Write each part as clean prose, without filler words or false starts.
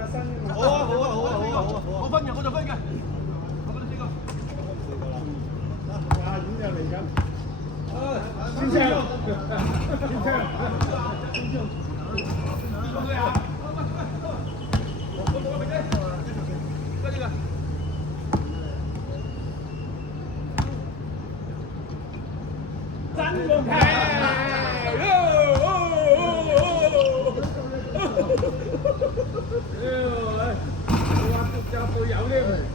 好啊好啊好啊好啊好啊！我分嘅，我就分嘅。我分呢個。啊，演就嚟緊。先生，先生，真個平！做隊友添，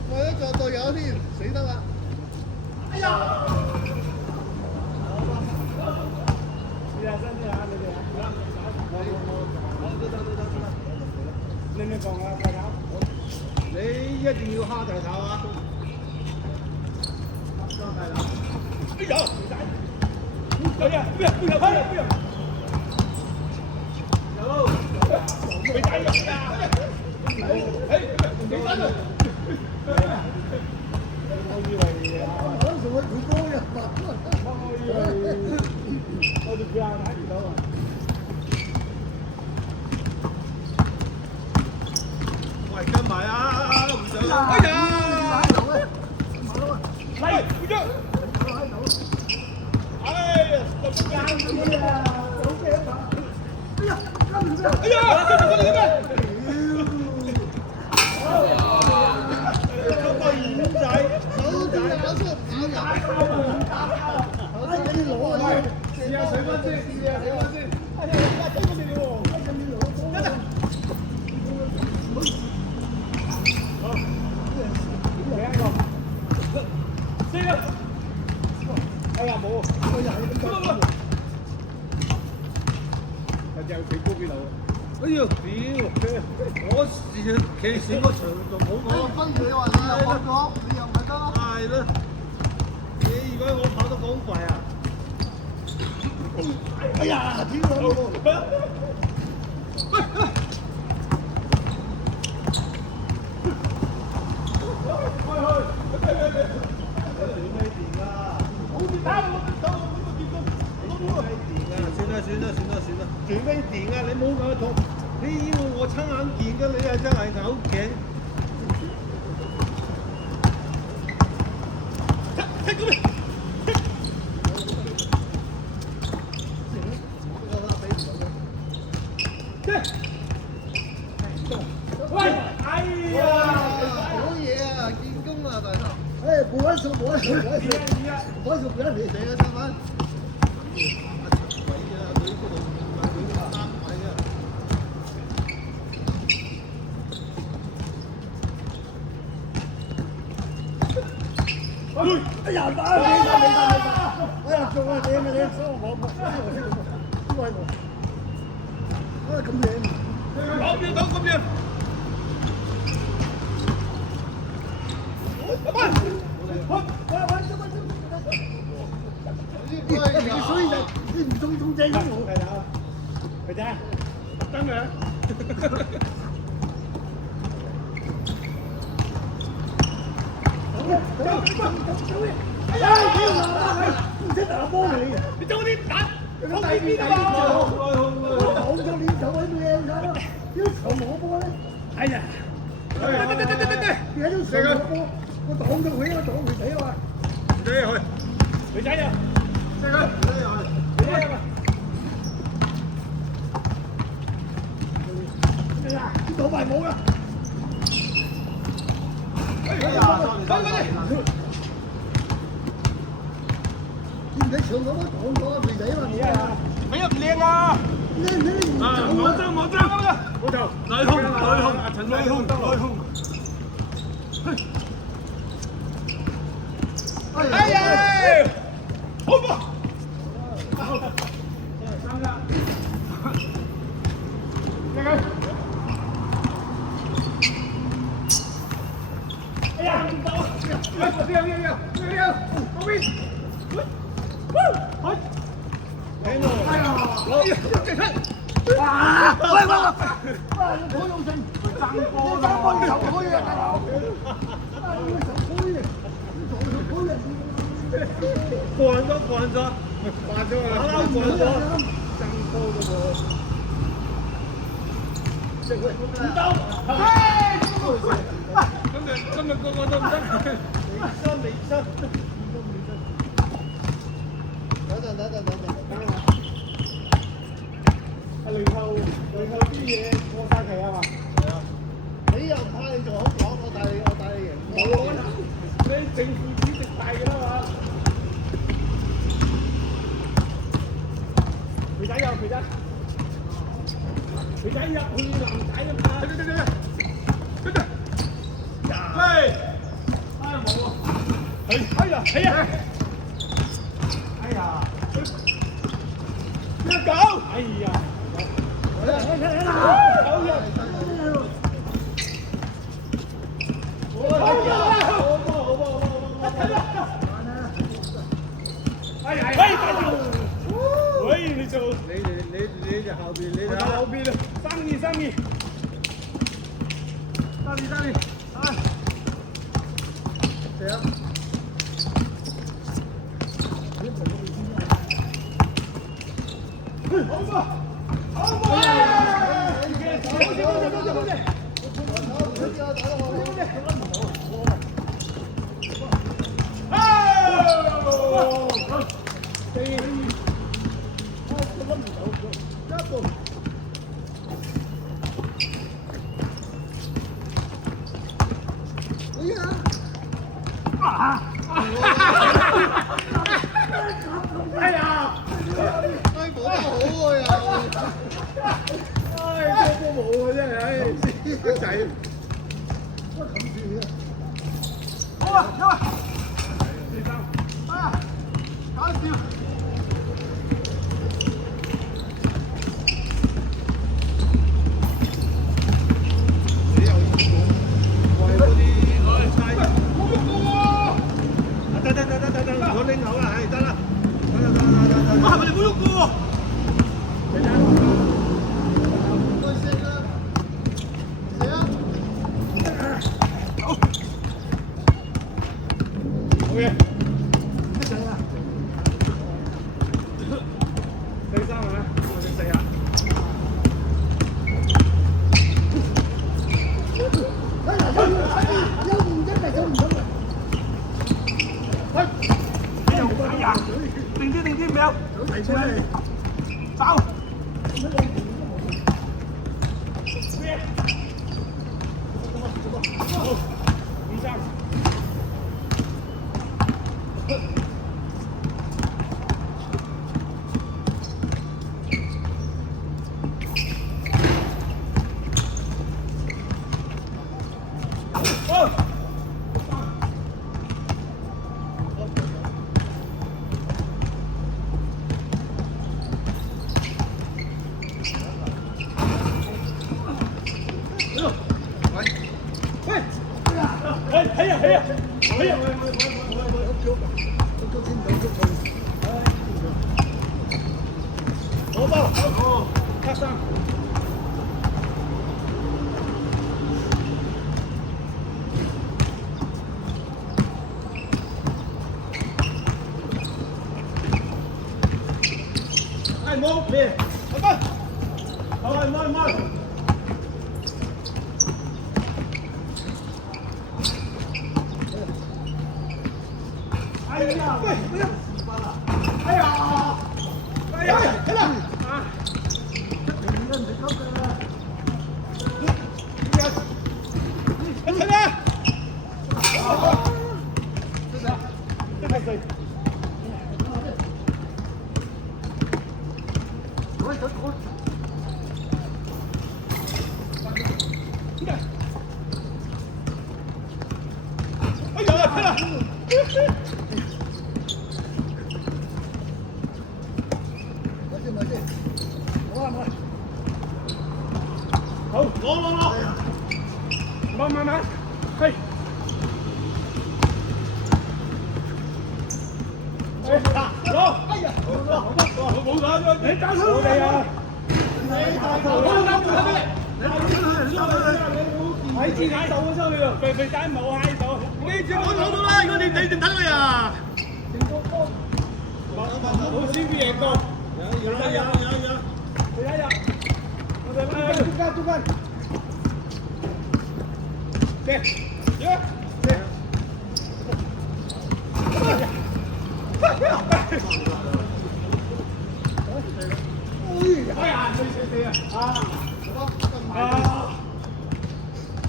我都做隊友添，死得啦！哎呀！試下身先嚇，你哋嚇。你咪放啊，大頭！你一定要蝦大頭啊！蝦大頭！哎呀！有呀！邊有？邊有？有！俾仔呀！幾分啊？我以為啊，嗰時我佢高人嘛，我以為我哋票睇唔到啊。喂，跟埋啊！唔想啊！哎呀！嚟，會長。哎呀，咁啱啲啊！好驚啊！哎呀，跟唔上！哎呀，跟唔上你咩？試下水溫先，試下水溫先。哎呀，睇嗰邊喎，睇嗰邊喎。得。好，嚟一個。四個。哎呀，冇。哎呀，你咁多。係就企高邊度？哎呀，屌！我騎線個場仲好講。分你話你又放咗，你又唔係得。係啦。你如果我跑得咁快啊？哎呀！天啊！最尾電啊！你冇搞錯，你以為我親眼見嘅，你啊真係咬頸。睇嗰邊。喂！哎呀！好嘢啊！見功啊，大頭！哎，冇得數，冇得數，冇得數，冇得數，俾人哋死啊！三蚊。哎呀！打！哎呀！做啊！你收我！都係我。啊咁遠！講邊講咁遠？你所以就你唔中正我。係啊，係啫，真嘅。走！哎呀！唔識打波你啊！你早啲打，放邊邊啊嘛！我擋咗你走喺度靚啦，要長我波咧。哎呀！得！你喺度長我波，我擋咗佢啊，擋佢死啊嘛！你去，女仔啊！識啊！你啊！哎呀！倒埋冇啦！哎呀！快！唔使長我波擋咗佢死啊嘛！你又唔靚啊！冇爭！冇錯，內控，陳內控。哎呀！好波！三個。這個。哎呀！唔到！要！後面。好。哎呀！哇！喂！好用性，爭波你頭可以啊，大佬！慣咗，爭波啫喎！今日個個都唔得。離身。等。零後啲嘢過晒期啊嘛？係啊。你又唔怕你做好講，我帶你贏。冇可能，你政府主席帶㗎啦嘛。肥仔入去男仔啊嘛。跟住。係。冇啊。哎呀！一九。哎呀！喂，你就後邊，你睇後邊啊！生意，誰啊？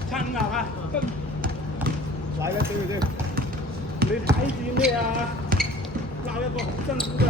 撐牛啊！嚟啦，對唔對？你睇住咩啊？鬧一個好辛苦㗎。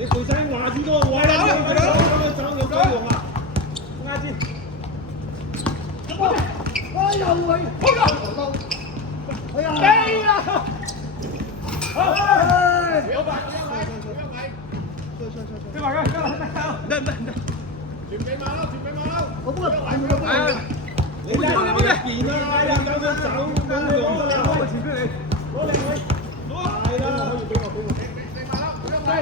你佢使話住個位啦，走用啊！啱先。哎呀喂！好啦，哎呀！飛啦！哎！不要擺，飛埋佢，唔得，傳俾馬騮，我幫佢擺佢咯。你冇見啦，有走就走，冇用㗎啦。我傳俾你，攞靚位，係啦，俾我。係。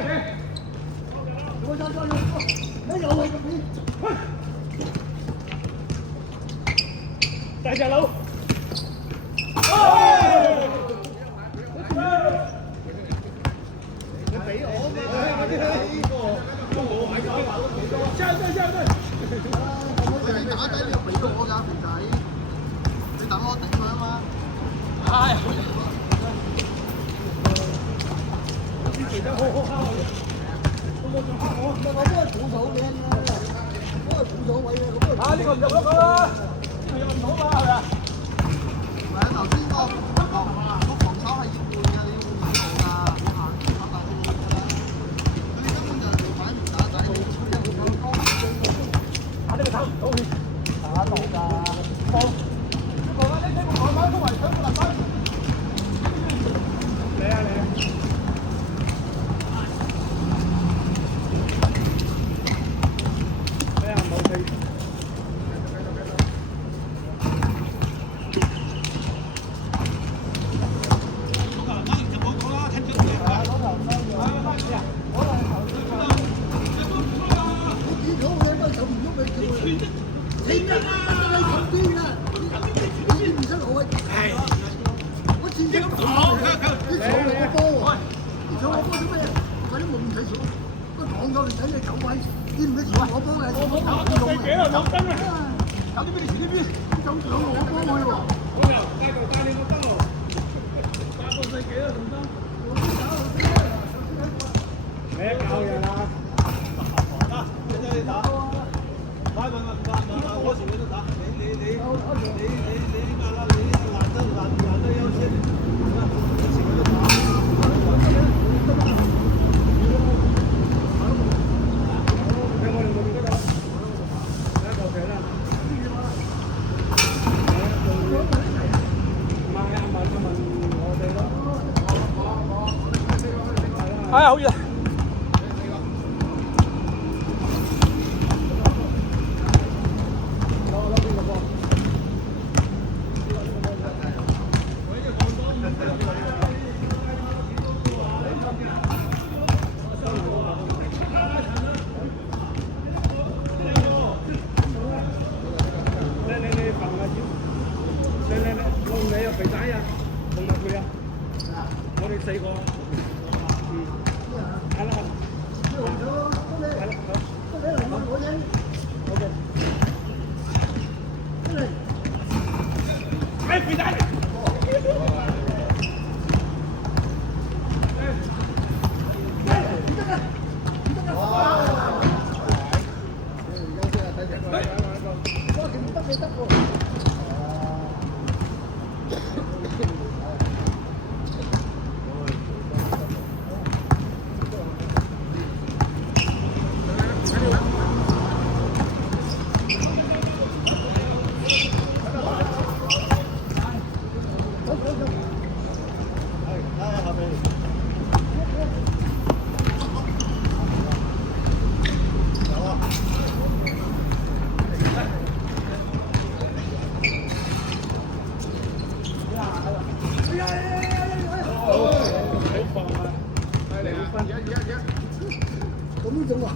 大隻佬，你俾我嘛？佢係打仔，你又俾到我㗎，肥仔，你等我頂佢啊嘛。係。其實好。我幫佢補手嘅，幫佢補手位嘅，咁啊呢個唔入得啦，呢個入唔到嘛，係咪啊？唔係啊，頭先個防守係要換㗎，你要換邊度㗎？我行打大都換㗎啦。佢根本就係擺唔打仔，吹一個手高，打呢個手唔到血，打到㗎，放，呢個慢慢衝埋搶個籃板。嚟啊！咗你睇你走位，知唔知前我幫你？我細幾啦，冇燈啊！搞啲咩嚟？前呢邊走上我幫佢喎。好呀，帶你個燈喎，帶個細幾啦，仲燈。你教人啦，啊，你真係打，打問我前面都打，你點解啦？你難得優先，前面都打。哎呀，好熱！肥仔啊，同埋佢啊，我哋4個，係啦，哎，肥仔！咁種啊！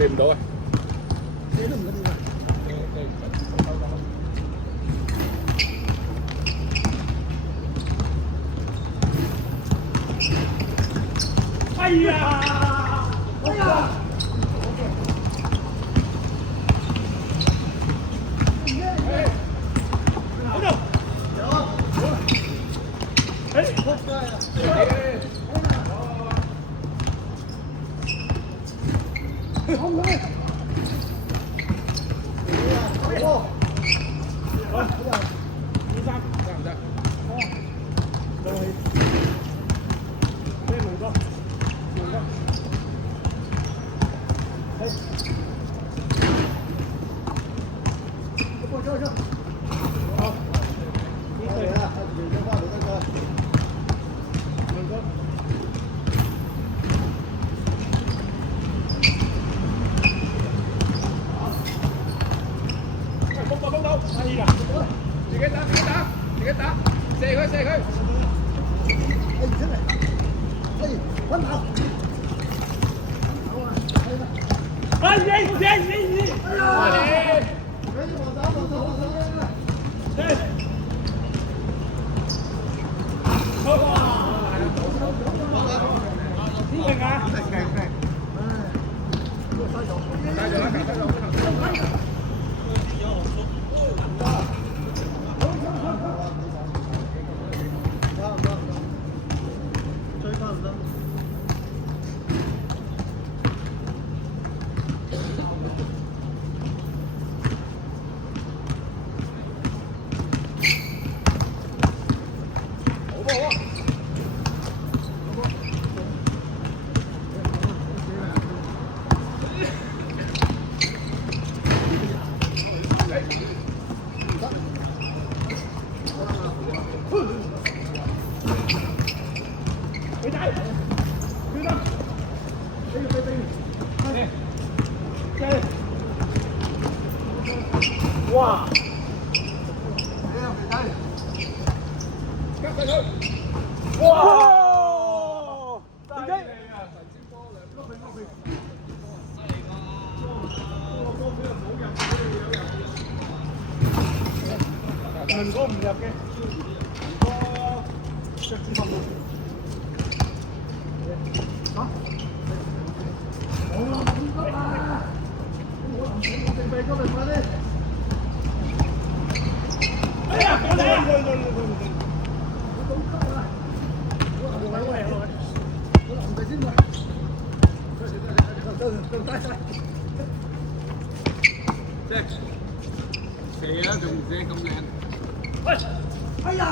射唔到啊！射都唔緊要啊！哎呀！哎呀！哇！哇！點解？文哥唔入嘅，文哥着住服務。嚇？我唔得啊！我準備咗嚟快啲。哎呀！我嚟啊！射啊，仲唔射咁靚？喂！哎呀！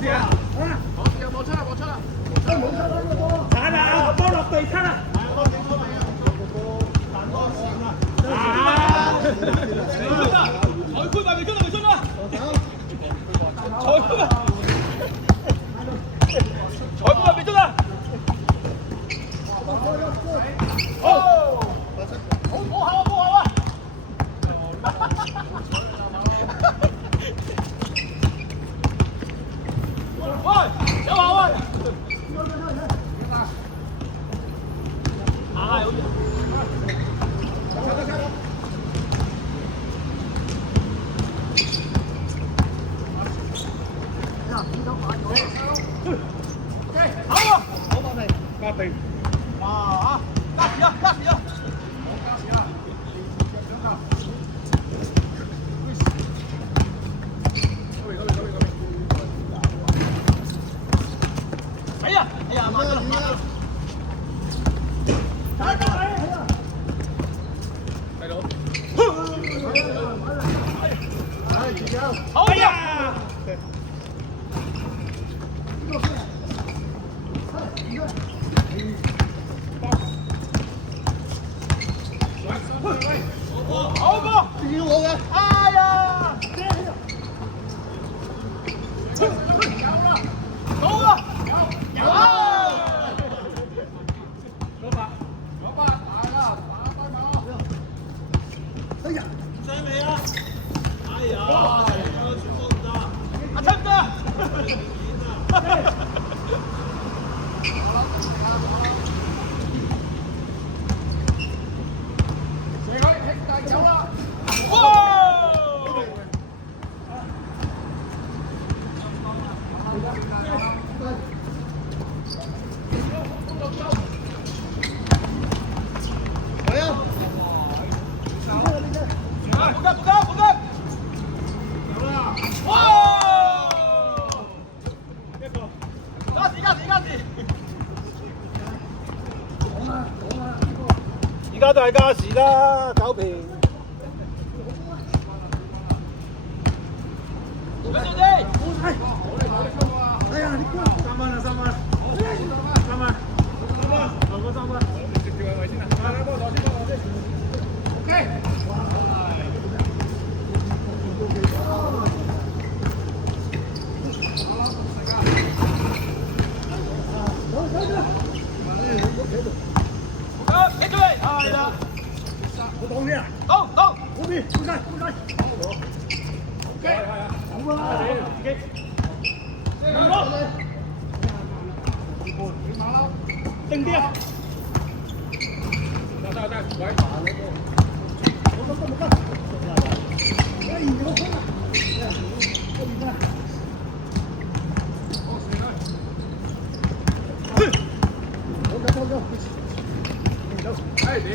試啊！啊！冇出啦，冇出啦！冇出啦個波。鏟啊！個波落地鏟啊！裁判咪出啦，咪出啦！裁判啊！裁判咪出啦！哦！好好啊！喂，有效啊！啊，有啲。好啊！加地。啊！加時啊！加時啊！哎呀！哎呀！慢咗啦！慢咗啦！睇到。好哎呀！好波！要我嘅。哎呀！好啦！有哎呀！上未啊？哎呀！阿七哥！係啊！補得！哇！加時！而家都係加時啦，搞平。小姐，哎呀！你過3蚊啊，3蚊。3蚊。留個3蚊。直接位先啊！幫我攞先。OK。俾出嚟！係啦，我講咩啊？到！嗰邊，唔該。OK，好啊！自己。定啲啊！得，喂。哎，我講啦。嗰邊啊！走。哎，點？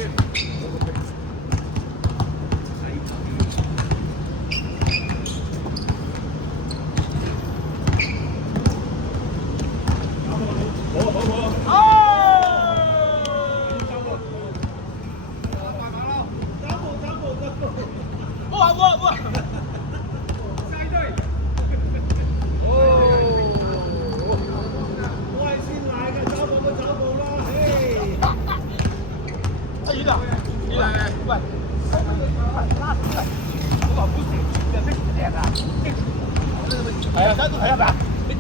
係啊，睇下吧。你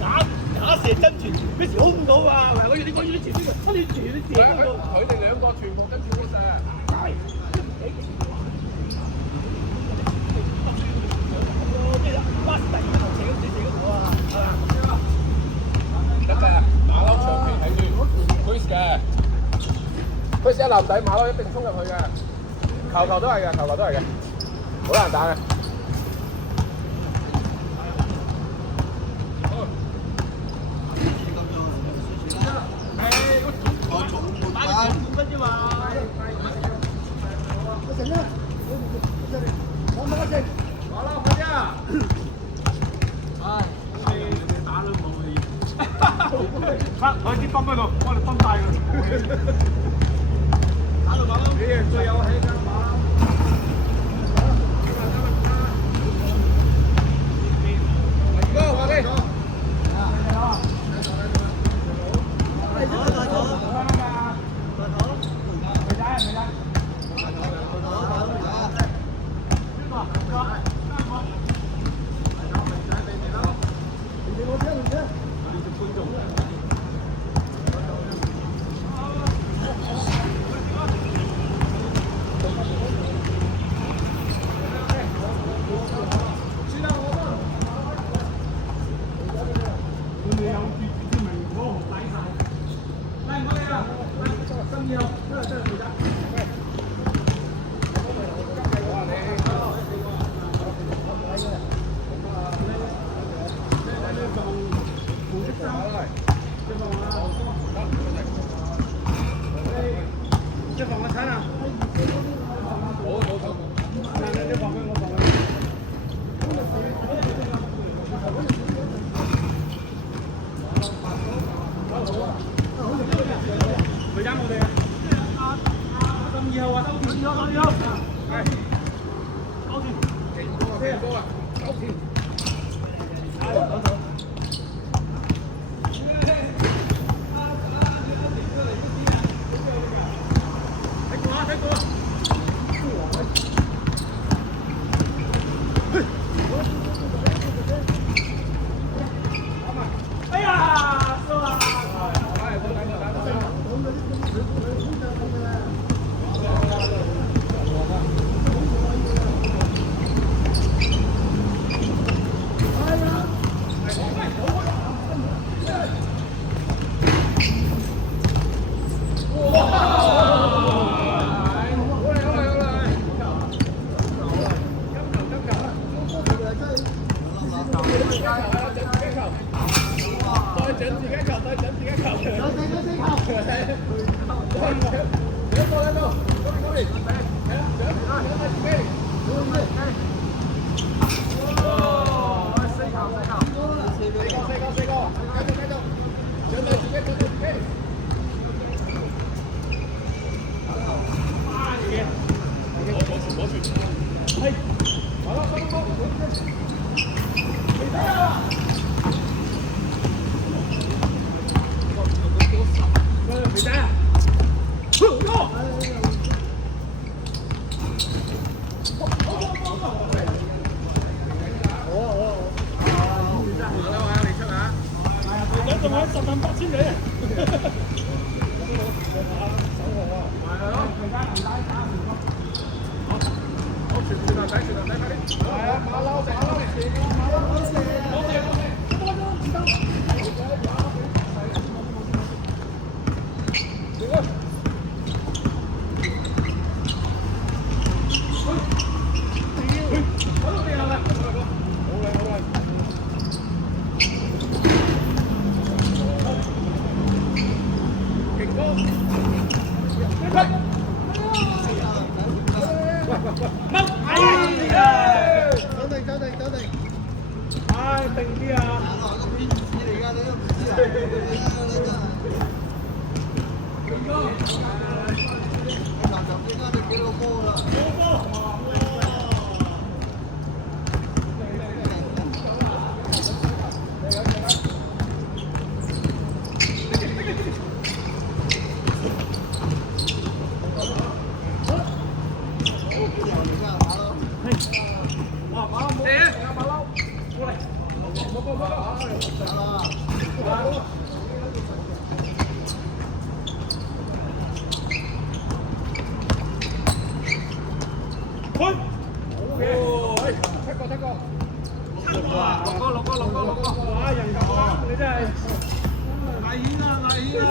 假射真傳，咩時好唔到啊？我以為你講要啲傳先，乜你傳你射嗰個？佢哋兩個全部跟住嗰隻。係。得嘅，馬騮長期睇住 Chris 嘅，Chris 一籃底馬騮一定衝入去嘅，球都係嘅，好難打嘅。我喺啲泵嗰度，幫你泵大佢。打到馬騮，你最有氣㗎馬騮。哥，話你。一房我鏟啊！你房咩？我房咩？佢啱我哋啊！咁二號啊！二號，係，收住，幾多啊？收住，哎呀，是吧？仲有108000里啊！好，全部全體，快啲！係啊，馬騮，唉，定啲啊！哇！人球啊！你真係危險啊！危險啊！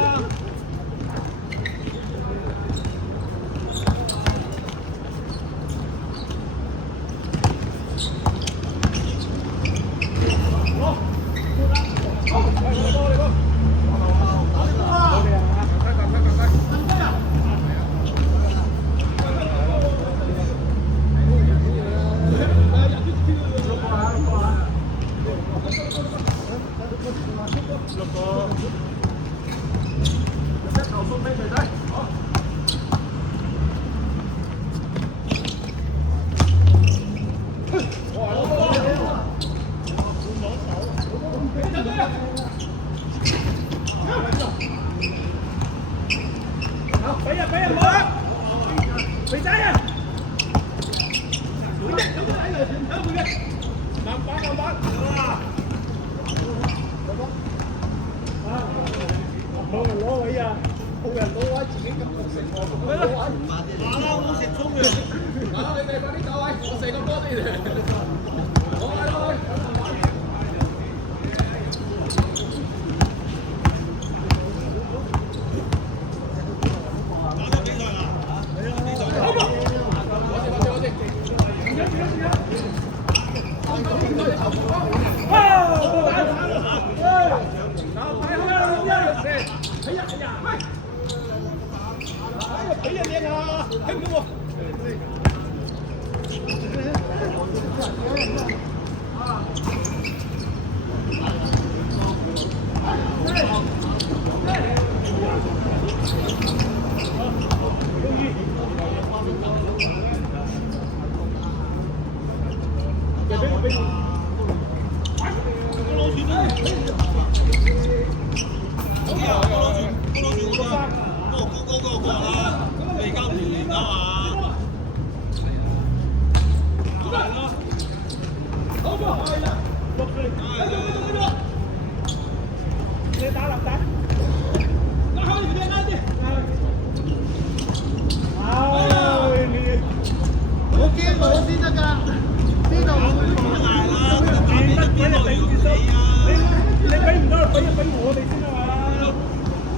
俾我哋先啊嘛。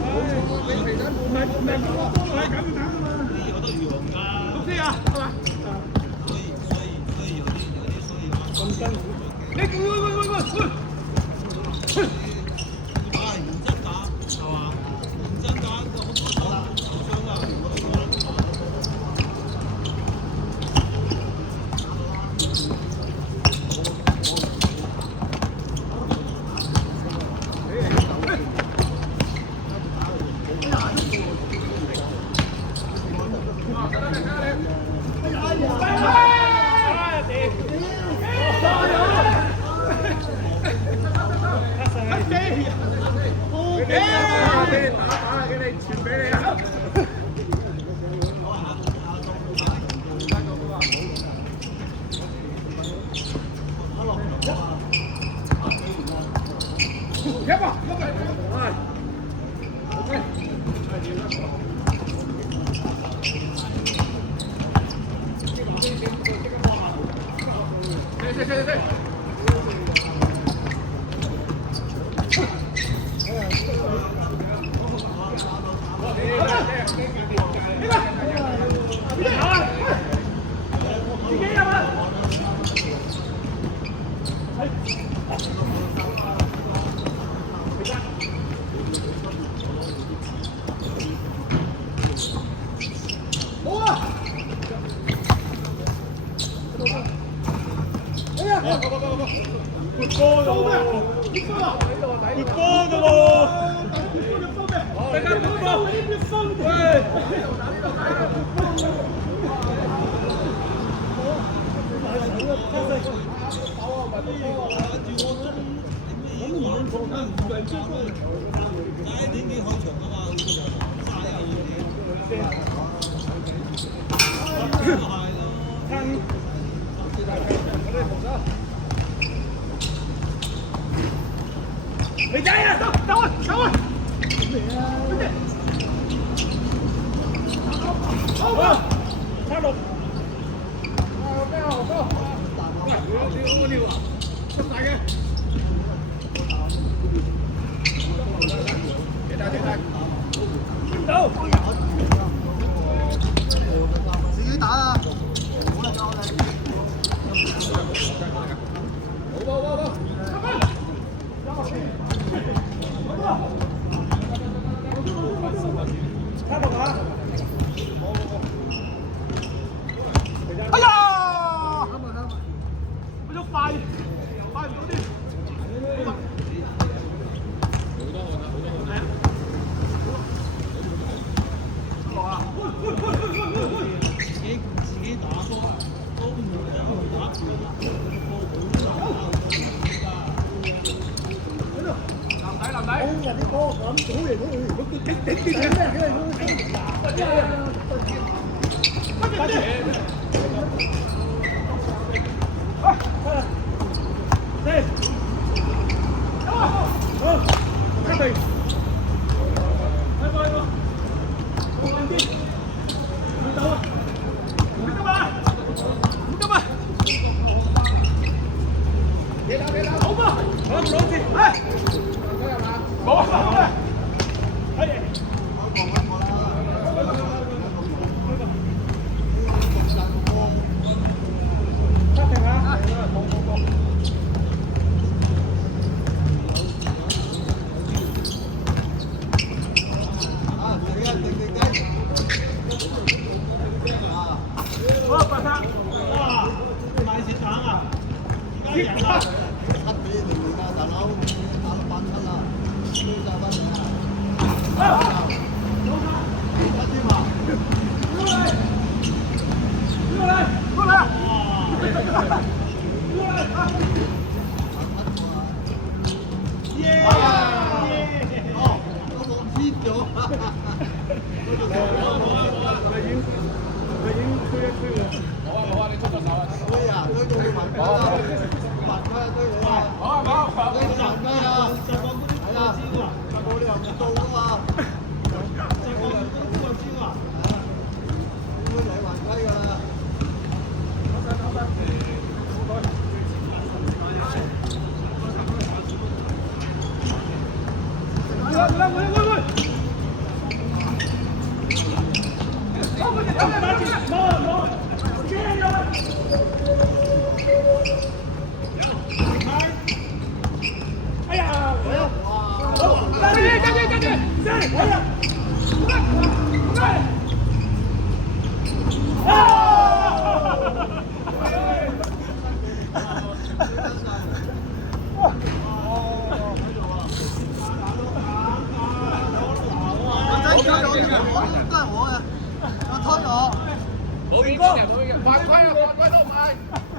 唔係我幫佢咁樣啊嘛。讀書啊，係嘛？咁辛苦。你喂！你仔啊，走啊！好啊！差六。喂，你好啊！咁大嘅。幾大？自己打啦，冇得教你。好。差六啊！哎呀！我要快唔到啲。自己打波都唔打。男仔，好人啲波咁好嚟好去，頂冇影嘅，冇影嘅，犯規啊！犯規都唔係。